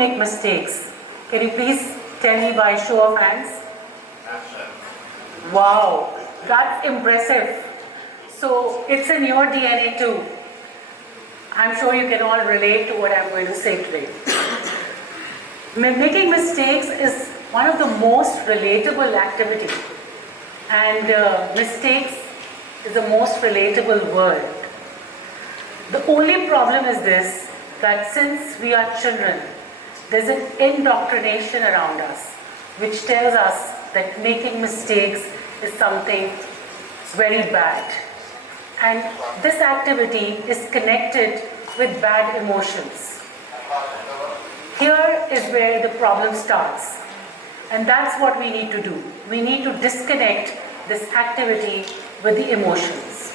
make mistakes? Can you please tell me by show of hands? Wow, that's impressive. So it's in your DNA too. I'm sure you can all relate to what I'm going to say today. Making mistakes is one of the most relatable activities, and mistakes is the most relatable word. The only problem is this, that since we are children, there's an indoctrination around us which tells us that making mistakes is something very bad. And this activity is connected with bad emotions. Here is where the problem starts. And that's what we need to do. We need to disconnect this activity with the emotions.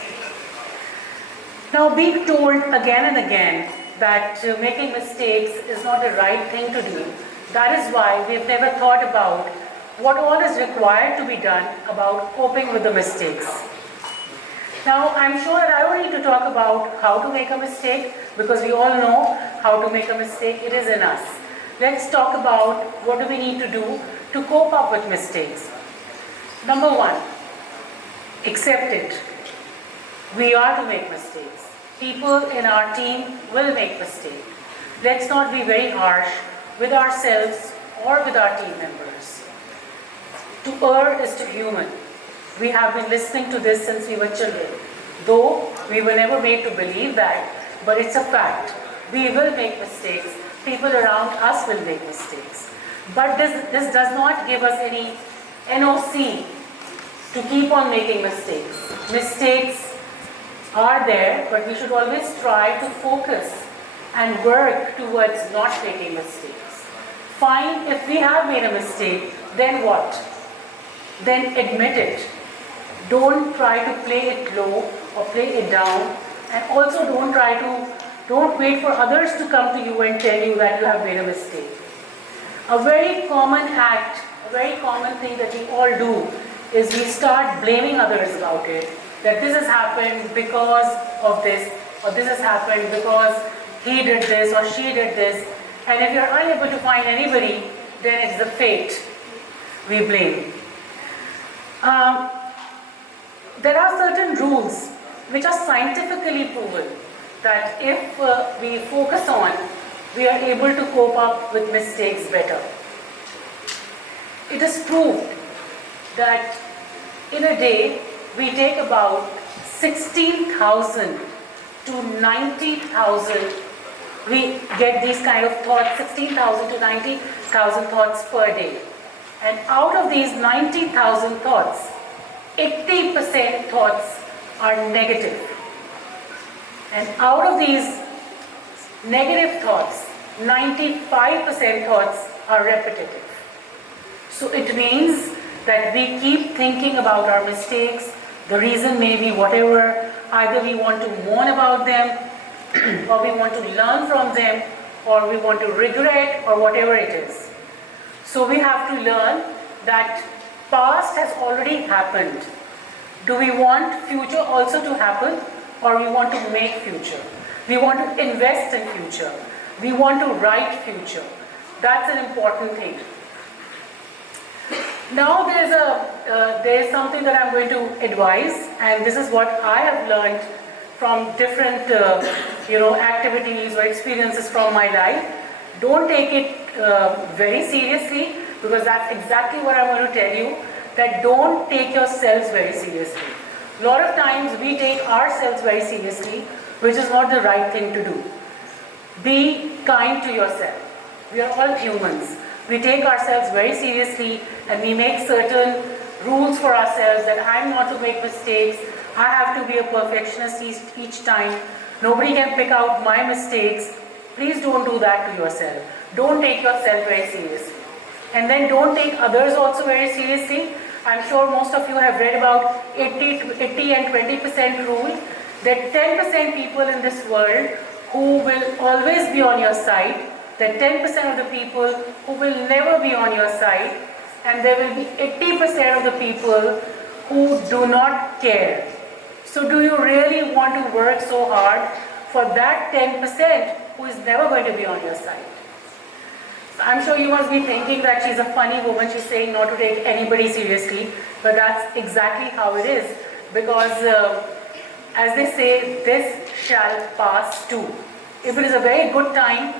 Now, being told again and again that making mistakes is not the right thing to do, that is why we've never thought about what all is required to be done about coping with the mistakes. Now, I'm sure that I don't need to talk about how to make a mistake, because we all know how to make a mistake. It is in us. Let's talk about what do we need to do to cope up with mistakes. Number one, accept it. We are to make mistakes. People in our team will make mistakes. Let's not be very harsh with ourselves or with our team members. To err is to human. We have been listening to this since we were children. Though we were never made to believe that, but it's a fact. We will make mistakes. People around us will make mistakes. But this does not give us any NOC to keep on making mistakes. Mistakes are there, but we should always try to focus and work towards not making mistakes. Fine, if we have made a mistake, then what? Then admit it. Don't try to play it low or play it down, and also don't wait for others to come to you and tell you that you have made a mistake. A very common act, a very common thing that we all do is we start blaming others about it, that this has happened because of this, or this has happened because he did this or she did this, and if you're unable to find anybody, then it's the fate we blame. There are certain rules which are scientifically proven that if we focus on, we are able to cope up with mistakes better. It is proved that in a day we take about 16,000 to 90,000, we get these kind of thoughts, 16,000 to 90,000 thoughts per day. And out of these 90,000 thoughts, 80% thoughts are negative. And out of these negative thoughts, 95% thoughts are repetitive. So it means that we keep thinking about our mistakes. The reason may be whatever, either we want to mourn about them, or we want to learn from them, or we want to regret, or whatever it is. So we have to learn that past has already happened. Do we want future also to happen, or we want to make future? We want to invest in future. We want to write future. That's an important thing. Now there's something that I'm going to advise, and this is what I have learned from different activities or experiences from my life. Don't take it very seriously, because that's exactly what I'm going to tell you, that don't take yourselves very seriously. A lot of times we take ourselves very seriously, which is not the right thing to do. Be kind to yourself. We are all humans. We take ourselves very seriously, and we make certain rules for ourselves that I'm not to make mistakes, I have to be a perfectionist each time, nobody can pick out my mistakes. Please don't do that to yourself. Don't take yourself very seriously. And then don't take others also very seriously. I'm sure most of you have read about 80 and 20% rule, that 10% people in this world who will always be on your side, that 10% of the people who will never be on your side, and there will be 80% of the people who do not care. So do you really want to work so hard for that 10% who is never going to be on your side? I'm sure you must be thinking that she's a funny woman, she's saying not to take anybody seriously, but that's exactly how it is. Because as they say, this shall pass too. If it is a very good time,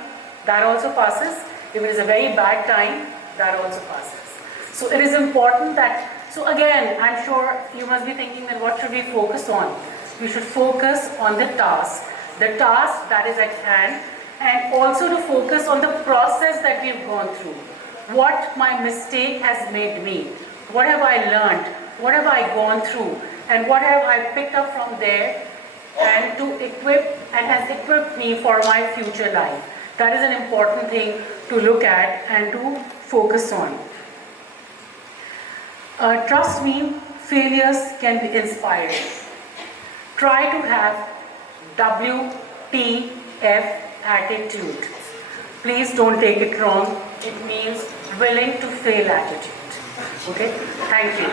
that also passes. If it is a very bad time, that also passes. So it is important that, so again, I'm sure you must be thinking that what should we focus on? We should focus on the task that is at hand, and also to focus on the process that we've gone through. What my mistake has made me. What have I learned? What have I gone through? And what have I picked up from there and to equip and has equipped me for my future life. That is an important thing to look at and to focus on. Trust me, failures can be inspiring. Try to have WTF attitude. Please don't take it wrong. It means willing to fail attitude. Okay? Thank you.